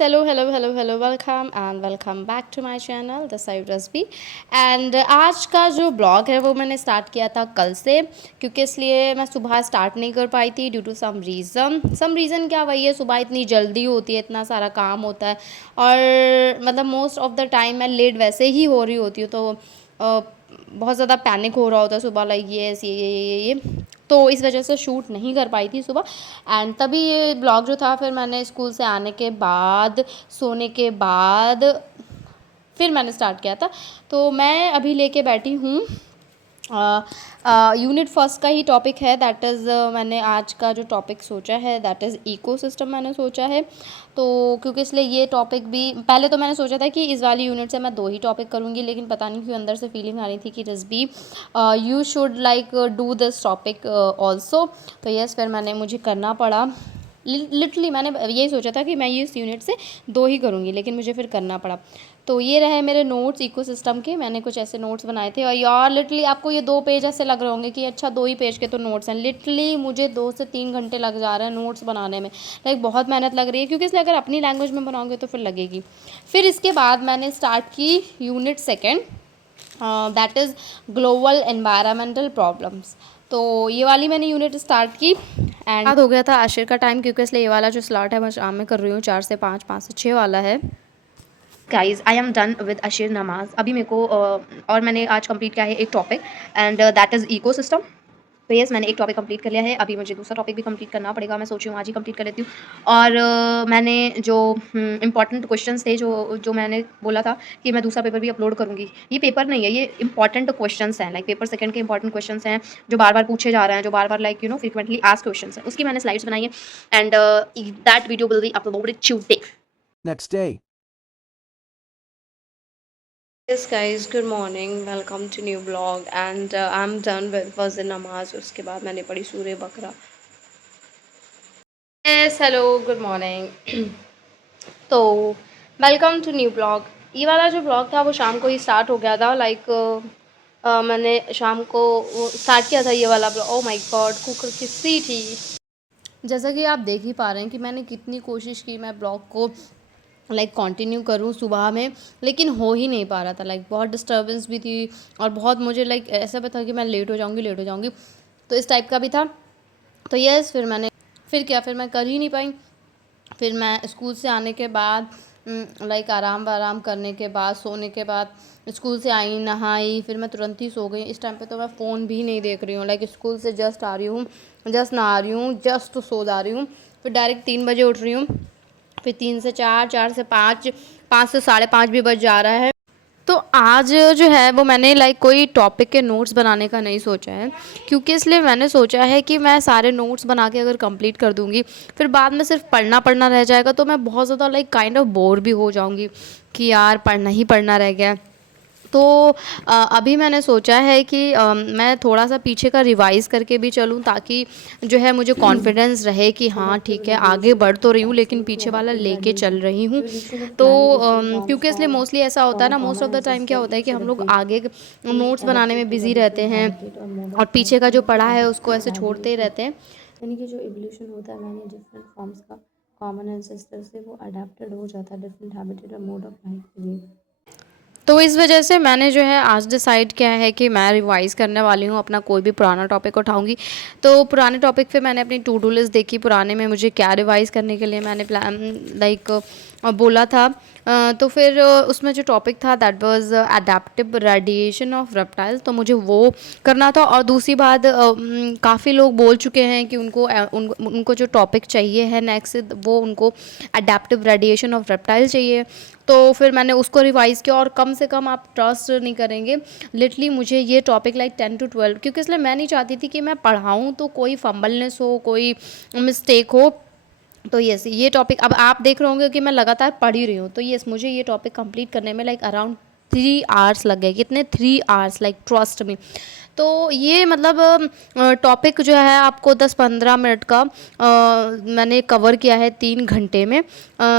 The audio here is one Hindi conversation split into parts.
Hello welcome back to my channel the side Rasbi. And आज का जो ब्लॉग है वो मैंने स्टार्ट किया था कल से, क्योंकि इसलिए मैं सुबह स्टार्ट नहीं कर पाई थी ड्यू टू सम रीज़न क्या, वही है, सुबह इतनी जल्दी होती है, इतना सारा काम होता है और मतलब मोस्ट ऑफ द टाइम मैं लेट वैसे ही हो रही होती हूँ, तो बहुत ज़्यादा पैनिक हो रहा होता है सुबह, लाइक ये तो इस वजह से शूट नहीं कर पाई थी सुबह। एंड तभी ये ब्लॉग जो था फिर मैंने स्कूल से आने के बाद, सोने के बाद फिर मैंने स्टार्ट किया था। तो मैं अभी लेके बैठी हूँ यूनिट फर्स्ट का ही टॉपिक है, दैट इज़ मैंने आज का जो टॉपिक सोचा है दैट इज़ इकोसिस्टम मैंने सोचा है। तो क्योंकि इसलिए ये टॉपिक भी, पहले तो मैंने सोचा था कि इस वाली यूनिट से मैं 2 ही टॉपिक करूँगी, लेकिन पता नहीं क्यों अंदर से फीलिंग आ रही थी कि Rasbi you should like do this topic also. तो यस, फिर मुझे करना पड़ा। लिटरली मैंने यही सोचा था कि मैं ये इस यूनिट से 2 ही करूँगी, लेकिन मुझे फिर करना पड़ा। तो ये रहे मेरे नोट्स इकोसिस्टम के, मैंने कुछ ऐसे नोट्स बनाए थे। और यार लिटरली आपको ये 2 पेज ऐसे लग रहे होंगे कि अच्छा 2 ही पेज के तो नोट्स हैं, लिटरली मुझे 2 से 3 घंटे लग जा रहे हैं नोट्स बनाने में। लाइक बहुत मेहनत लग रही है, क्योंकि इसलिए अगर अपनी लैंग्वेज में बनाओगे तो फिर लगेगी। फिर इसके बाद मैंने स्टार्ट की unit second, that is global environmental problems. तो ये वाली मैंने यूनिट स्टार्ट की एंड हो गया था आशिर का टाइम, क्योंकि इसलिए ये वाला जो स्लॉट है मैं शाम में कर रही हूँ 4 से 5, 5 से 6 वाला है। Guys I am done with अशीर नमाज। अभी मेरे को और मैंने आज कंप्लीट किया है एक topic and that is ecosystem. तो यस, मैंने एक टॉपिक कंप्लीट कर लिया है, अभी मुझे दूसरा टॉपिक भी कंप्लीट करना पड़ेगा। मैं सोच रही हूँ आज ही कंप्लीट कर लेती हूँ। और मैंने जो इंपॉर्टेंट क्वेश्चंस थे, जो जो मैंने बोला था कि मैं दूसरा पेपर भी अपलोड करूँगी, ये पेपर नहीं है, ये इंपॉर्टेंट क्वेश्चंस हैं, लाइक पेपर सेकंड के इंपॉर्टेंट क्वेश्चंस हैं जो बार बार पूछे जा रहे हैं, जो बार बार लाइक फ्रिक्वेंटली आस्क्ड क्वेश्चंस हैं, उसकी मैंने स्लाइड्स बनाई है and that video will be uploaded Tuesday. Next day. Yes guys, good morning, welcome to new vlog and I'm done with फजर नमाज। उसके बाद मैंने पढ़ी सूरह बकरा। Yes hello good morning. तो वेलकम टू न्यू ब्लॉग। ये वाला जो ब्लॉग था वो शाम को ही स्टार्ट हो गया था, लाइक मैंने शाम को स्टार्ट किया था ये वाला blog. Oh my God, cooker की सी थी। जैसा कि आप देख ही पा रहे हैं कि मैंने कितनी कोशिश की मैं ब्लॉग को लाइक कंटिन्यू करूँ सुबह में, लेकिन हो ही नहीं पा रहा था। लाइक बहुत डिस्टर्बेंस भी थी और बहुत मुझे लाइक ऐसा भी था कि मैं लेट हो जाऊँगी, तो इस टाइप का भी था। तो यस, फिर क्या, फिर मैं कर ही नहीं पाई। फिर मैं स्कूल से आने के बाद लाइक आराम करने के बाद, सोने के बाद, स्कूल से आई, नहाई, फिर मैं तुरंत ही सो गई। इस टाइम पे तो मैं फ़ोन भी नहीं देख रही हूँ, लाइक स्कूल से जस्ट आ रही हूँ, जस्ट नहा रही हूँ, जस्ट सो जा रही हूँ, फिर डायरेक्ट 3 बजे उठ रही हूँ, फिर 3 से 4, 4 से 5, 5 से 5:30 भी बज जा रहा है। तो आज जो है वो मैंने लाइक कोई टॉपिक के नोट्स बनाने का नहीं सोचा है, क्योंकि इसलिए मैंने सोचा है कि मैं सारे नोट्स बना के अगर कंप्लीट कर दूँगी, फिर बाद में सिर्फ पढ़ना रह जाएगा, तो मैं बहुत ज़्यादा लाइक काइंड ऑफ बोर भी हो जाऊँगी कि यार पढ़ना ही पढ़ना रह गया है। तो अभी मैंने सोचा है कि मैं थोड़ा-सा पीछे का रिवाइज़ करके भी चलूँ, ताकि जो है मुझे कॉन्फिडेंस रहे कि हाँ ठीक है, आगे बढ़ तो रही हूँ लेकिन पीछे वाला लेके चल रही हूँ। तो क्योंकि इसलिए मोस्टली ऐसा होता है ना, मोस्ट ऑफ़ द टाइम क्या होता है कि हम लोग आगे नोट्स बनाने में बिज़ी रहते हैं और पीछे का जो पढ़ा है उसको ऐसे छोड़ते ही रहते हैं। यानी कि जो इवोल्यूशन होता है मैंने डिफरेंट फॉर्म्स का कॉमन एंसेस्टर से वो अडैप्टेड हो जाता है डिफरेंट हैबिटेट और मोड ऑफ लाइफ के लिए। तो इस वजह से मैंने जो है आज डिसाइड किया है कि मैं रिवाइज़ करने वाली हूँ, अपना कोई भी पुराना टॉपिक उठाऊँगी। तो पुराने टॉपिक पे मैंने अपनी टू डू लिस्ट देखी, पुराने में मुझे क्या रिवाइज़ करने के लिए मैंने प्लान लाइक बोला था। तो फिर उसमें जो टॉपिक था that was adaptive radiation of reptiles, तो मुझे वो करना था। और दूसरी बात, काफ़ी लोग बोल चुके हैं कि उनको जो टॉपिक चाहिए है नेक्स्ट, वो उनको अडैप्टिव रेडिएशन ऑफ रेप्टाइल चाहिए। तो फिर मैंने उसको रिवाइज़ किया और कम से कम आप ट्रस्ट नहीं करेंगे, लिटरली मुझे ये टॉपिक लाइक 10 to 12, क्योंकि इसलिए मैं नहीं चाहती थी कि मैं पढ़ाऊँ तो कोई फंबलनेस हो, कोई मिस्टेक हो। तो यस, ये टॉपिक अब आप देख रहे होंगे कि मैं लगातार पढ़ ही रही हूँ। तो यस, मुझे ये टॉपिक कंप्लीट करने में लाइक अराउंड 3 आवर्स लग गए। कितने? 3 आवर्स, लाइक ट्रस्ट मी। तो ये मतलब टॉपिक जो है आपको 10-15 मिनट का मैंने कवर किया है 3 घंटे में।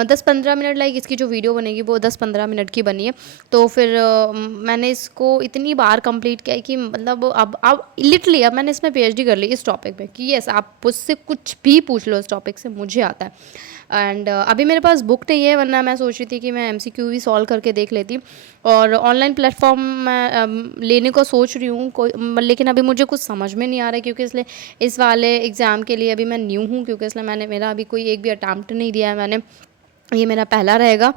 10-15 मिनट लाइक इसकी जो वीडियो बनेगी वो 10-15 मिनट की बनी है। तो फिर मैंने इसको इतनी बार कंप्लीट किया है कि मतलब अब लिटरली अब मैंने इसमें पीएचडी कर ली इस टॉपिक में, कि यस आप मुझसे कुछ भी पूछ लो इस टॉपिक से, मुझे आता है। एंड अभी मेरे पास बुक नहीं है, वरना मैं सोच रही थी कि मैं एमसीक्यू भी सॉल्व करके देख लेती। और ऑनलाइन प्लेटफॉर्म मैं लेने को सोच रही हूँ कोई, लेकिन अभी मुझे कुछ समझ में नहीं आ रहा है, क्योंकि इसलिए इस वाले एग्ज़ाम के लिए अभी मैं न्यू हूँ, क्योंकि इसलिए मैंने मेरा अभी कोई एक भी अटैम्प्ट नहीं दिया है मैंने, ये मेरा पहला रहेगा।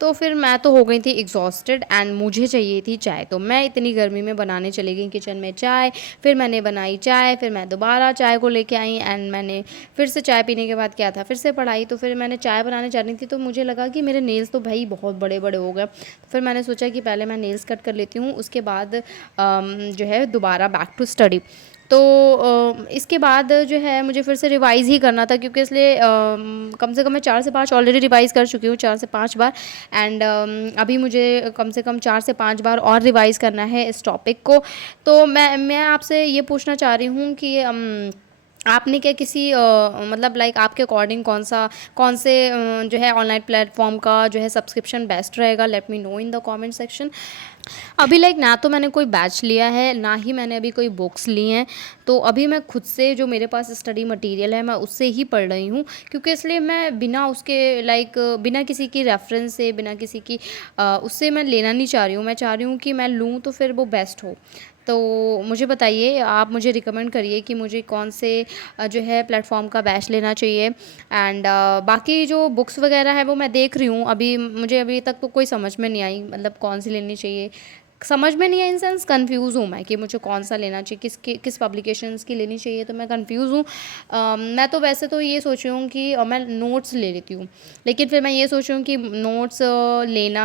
तो फिर मैं तो हो गई थी एग्जॉस्टेड एंड मुझे चाहिए थी चाय। तो मैं इतनी गर्मी में बनाने चली गई किचन में चाय। फिर मैंने बनाई चाय, फिर मैं दोबारा चाय को लेके आई एंड मैंने फिर से चाय पीने के बाद क्या था, फिर से पढ़ाई। तो फिर मैंने चाय बनाने जा रही थी, तो मुझे लगा कि मेरे नेल्स तो भाई बहुत बड़े बड़े हो गए। तो फिर मैंने सोचा कि पहले मैं नेल्स कट कर लेती हूँ, उसके बाद जो है दोबारा बैक टू स्टडी। तो इसके बाद जो है मुझे फिर से रिवाइज़ ही करना था, क्योंकि इसलिए कम से कम मैं 4 से 5 ऑलरेडी रिवाइज़ कर चुकी हूँ, 4 से 5 बार। एंड अभी मुझे कम से कम 4 से 5 बार और रिवाइज़ करना है इस टॉपिक को। तो मैं आपसे ये पूछना चाह रही हूँ कि आपने क्या किसी मतलब लाइक आपके अकॉर्डिंग कौन से जो है ऑनलाइन प्लेटफॉर्म का जो है सब्सक्रिप्शन बेस्ट रहेगा? Let me know in the comment section. अभी लाइक ना तो मैंने कोई बैच लिया है, ना ही मैंने अभी कोई बुक्स ली हैं। तो अभी मैं खुद से जो मेरे पास स्टडी मटेरियल है मैं उससे ही पढ़ रही हूँ, क्योंकि इसलिए मैं बिना उसके लाइक बिना किसी की रेफरेंस से, बिना किसी की उससे मैं लेना नहीं चाह रही हूँ। मैं चाह रही हूँ कि मैं लूँ तो फिर वो बेस्ट हो। तो मुझे बताइए, आप मुझे रिकमेंड करिए कि मुझे कौन से जो है प्लेटफॉर्म का बैच लेना चाहिए। एंड बाकी जो बुक्स वगैरह है वो मैं देख रही हूँ। अभी मुझे अभी तक तो कोई समझ में नहीं आई, मतलब कौन सी लेनी चाहिए, समझ में नहीं है इन सेंस कन्फ्यूज़ हूँ मैं कि मुझे कौन सा लेना चाहिए, किस पब्लिकेशंस की लेनी चाहिए। तो मैं कन्फ्यूज़ हूँ। मैं तो वैसे तो ये सोच रही हूँ कि मैं नोट्स ले लेती हूँ, लेकिन फिर मैं ये सोच रही हूँ कि नोट्स लेना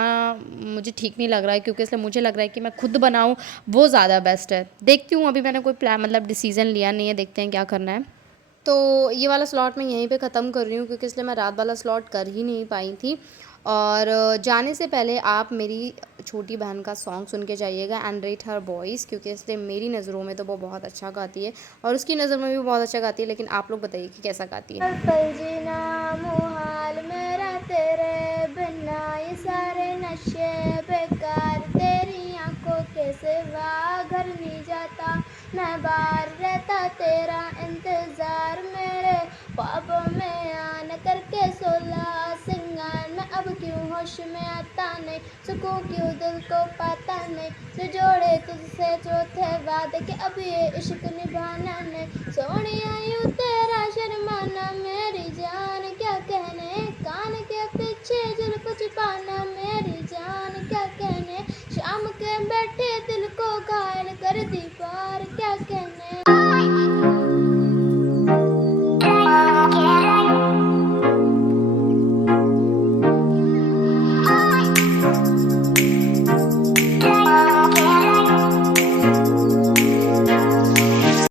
मुझे ठीक नहीं लग रहा है, क्योंकि इसलिए मुझे लग रहा है कि मैं खुद बनाऊँ, वो ज़्यादा बेस्ट है। देखती हूँ, अभी मैंने कोई प्लान मतलब डिसीज़न लिया नहीं है, देखते हैं क्या करना है। तो ये वाला स्लॉट मैं यहीं पे ख़त्म कर रही हूँ, क्योंकि इसलिए मैं रात वाला स्लॉट कर ही नहीं पाई थी। और जाने से पहले आप मेरी छोटी बहन का सॉन्ग सुन के जाइएगा, एंड रेट हर वॉइस, क्योंकि इसलिए मेरी नज़रों में तो वो बहुत अच्छा गाती है और उसकी नज़र में भी बहुत अच्छा गाती है। लेकिन आप लोग बताइए कि कैसा गाती है। हर पल जीना मुहाल मेरा तेरे बिना, ये सारे नशे बेकार, तेरी आंखों के सिवा घर नहीं जाता, मैं बाहर रहता तेरा इंतजार, मेरे ख्वाबों में आन करके सोला सिंगार, मैं अब क्यों होश में आता नहीं, सुकून क्यों दिल को पाता नहीं, जो जोड़े तुझसे चौथे वादे के अब ये इश्क निभाना नहीं, सोनिया यूं